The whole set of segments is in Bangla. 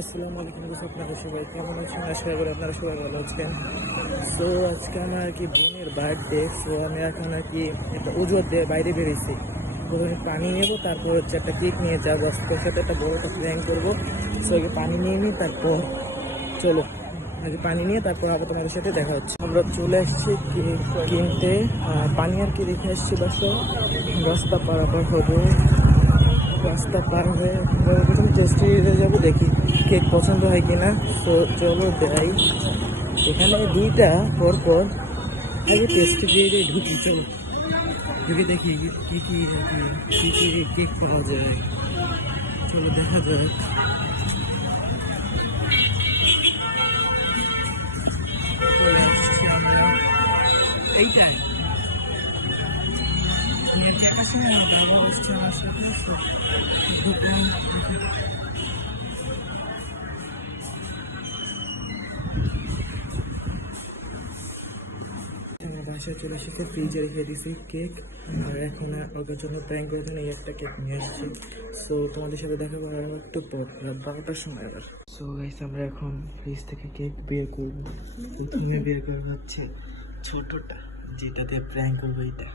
আসসালামু আলাইকুম, আপনারা সবাই কেমন আছেন? আশা করি আপনারা সবাই ভালো আছেন। সো আজকে আমার আর কি বোনের বার্থডে। সো আমি এখন আর কি একটা অজুহাত দিয়ে বাইরে বেরিয়েছি। প্রথমে পানি নেবো, তারপর হচ্ছে একটা কেক নিয়ে যাবো, ওর সাথে একটা বড় একটা প্ল্যান করবো। সো আগে পানি নিয়ে নিই, তারপর চলো আগে পানি নিয়ে তারপর আবার তোমাদের সাথে দেখা হচ্ছে। আমরা চলে আসছি কেক কিনতে, পানি আর কি রেখে আসছি বাসা। রাস্তা পারাপার হবো, রাস্তা পার হয়ে প্রথম টেস্টে যাবো, দেখি কেক পছন্দ হয় কিনা। তো চলো দেখাই, এখানে দুইটা পরপর আগে টেস্ট দিয়ে ঢুকি। চলো ঢুকে দেখি কি কি কি কি কেক পাওয়া যায়। চলো দেখা যাক। এইটাই কেক আছে না, বাবা বসছে আমার সাথে। ঢুকলাম, বাসায় চলে এসেছে, ফ্রিজে রেখে দিয়েছি কেক। আর এখন ওর জন্য প্র্যাঙ্ক করার জন্য এই একটা কেক নিয়ে আসছি। সো তোমাদের সাথে দেখা করার একটু পর, রাত 12টার সময় আবার। সো গাইস, আমরা এখন ফ্রিজ থেকে কেক বের করবো। প্রথমে বের করে হচ্ছে ছোটটা, যেটাতে প্র্যাঙ্ক করবো, এটা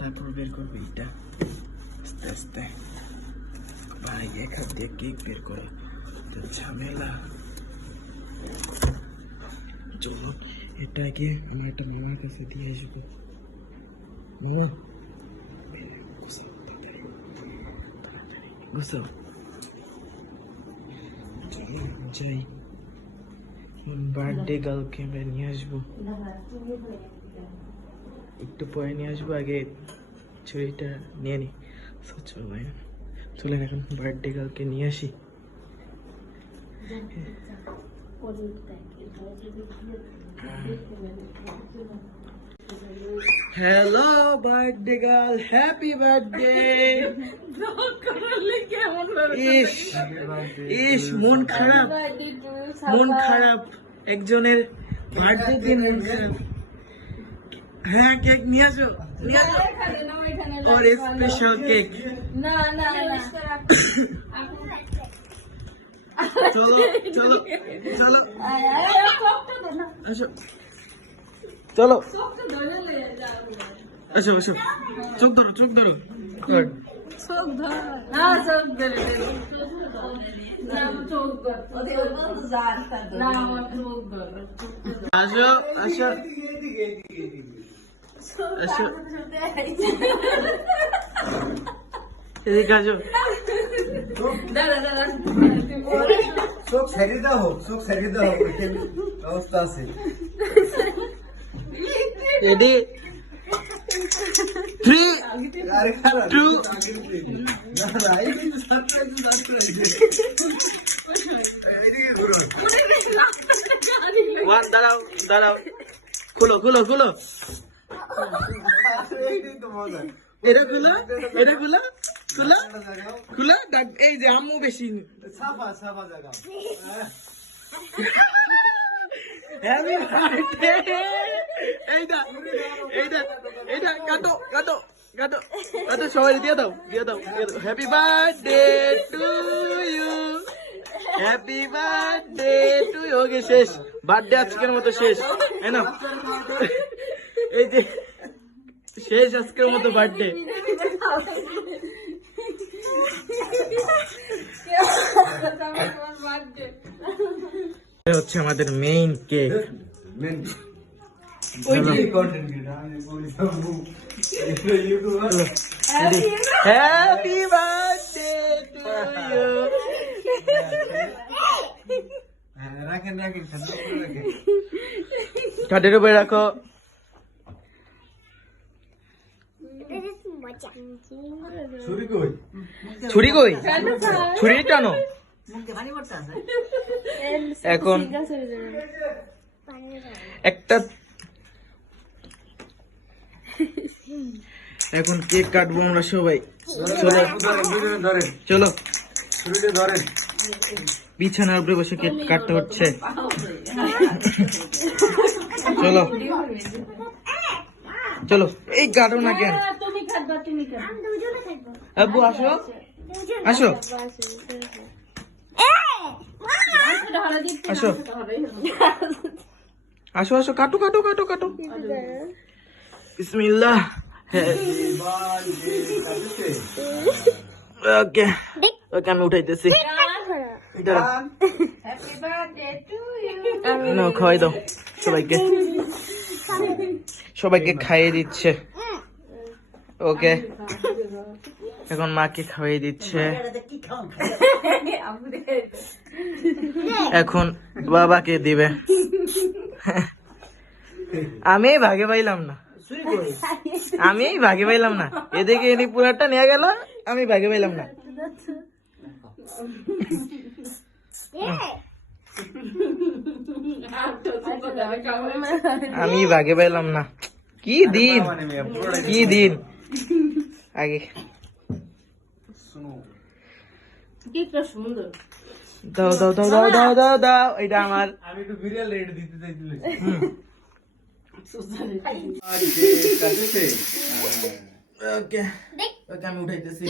তারপর বের করবো এইটা আস্তে আস্তে। ভাই এক হাত দিয়ে কেক বের করে তো ঝামেলা। চলো এটাকে আমি একটা মামার কাছে দিয়ে আসবো। যাই, বার্থডে গার্লকে আমরা নিয়ে আসবো, একটু পরে নিয়ে আসবো। আগে ছুরিটা নিয়ে নি। চলো ভাই, চলেন এখন বার্থডে গার্লকে নিয়ে আসি। Hello birthday girl, happy birthday. ইস ইস, মন খারাপ, মন খারাপ, একজনের বার্থডে দিন মন খারাপ। হ্যাঁ, কেক নিয়ে আসো, নিয়ে আসো, ওর স্পেশাল কেক। চলো চলো চলো, আসো, চলো আসো আসো, চোখ ধরো, চোখ ধরো, আসো আসো আসো, এদিকে আসো। চোখ সাইডে দাও, চোখ সাইডে দাও, অবস্থা আছে। রেডি, 3 2 1। দাঁড়াও দাঁড়াও, খুলো খুলো খুলো, এটা খুলো, এটা খুলো, খুলো খুলো। এই যে আম্মু বেশি সাফা সাফা জায়গা। Happy birthday. এইটা এইটা এইটা কাটো কাটো কাটো কাটো, সবাই দিয়ে দাও, দিয়ে দাও, happy birthday to you, happy birthday to you. Okay, শেষ বার্থডে আজকের মতো শেষ, তাই না? এই যে শেষ আজকের মতো বার্থডে। হচ্ছে আমাদের main cake. Happy birthday to you. রাখেন রাখেন, কাঠের উপরে রাখো। ছুরি কই, ছুরি টানো। এখন একটা, এখন কেক কাটবো আমরা সবাই। চলো চলো, ধরেন। বিছানার উপরে বসে কেক কাটতে হচ্ছে। চলো চলো, এই কাটো না কেন? আব্বু আসো আসো, আসো আসো আসো, কাটো কাটো কাটো কাটো। বিসমিল্লাহ। ওকে ওকে, আমি উঠাইতেছি। নাও, খাওয়াই দাও সবাইকে। সবাইকে খাইয়ে দিচ্ছে। ওকে, এখন মাকে খাইয়ে দিচ্ছে। এখন বাবাকে দিবে। আমি ভাগে পাইলাম না, আমি ভাগে পাইলাম না। এদিকে এনি পুরাটা নিয়ে গেল, আমি ভাগে পাইলাম না। আমি ভাগে পাইলাম না। কি দিন, কি দিন। আগে সুন্দর দাও দাও দাও দাও দাও দাও দাও, এটা আমার। আমি একটু বিরিয়াল রেট দিতে চাইছিলাম। ওকে ওকে, আমি উঠাইতেছি।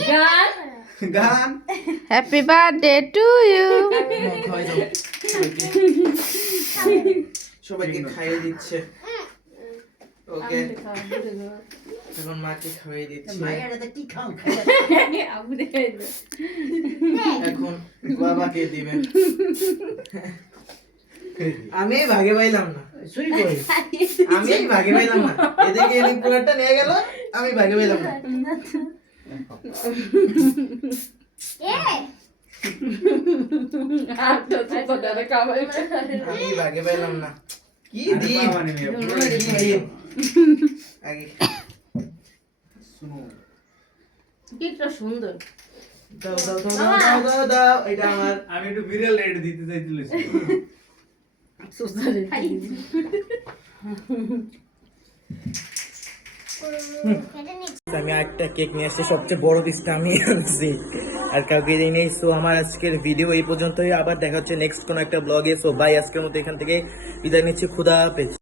গান হ্যাপি বার্থডে টু ইউ। খাওয়াই দাও সবাইকে খাইয়ে দিচ্ছে। ওকে, এখন মাকে খাইয়ে দিচ্ছে। এখন বাবাকে দিবে। আমি ভাগে পাইলাম না, আমি ভাগে পাইলাম না। এদিকে এনি পুরাটা নিয়ে গেল, আমি ভাগে পাইলাম না। আমি ভাগে পাইলাম না। কি দিন, কি দিন। আগে সুন্দর দাও দাও দাও দাও দাও দাও দাও, এটা আমার। আমি একটু বিরিয়াল রেট দিতে চাইছিলাম। আমি একটা কেক নিয়ে আসছি, সবচেয়ে বড় পিসটা আমি আনছি, আর কাউকে দিই নেই। সো আমার আজকের ভিডিও এই পর্যন্তই। আবার দেখা হচ্ছে নেক্সট কোনো একটা ব্লগে। সো বাই, আজকের মতো এখান থেকে বিদায় নিচ্ছি। খুদা হাফেজ।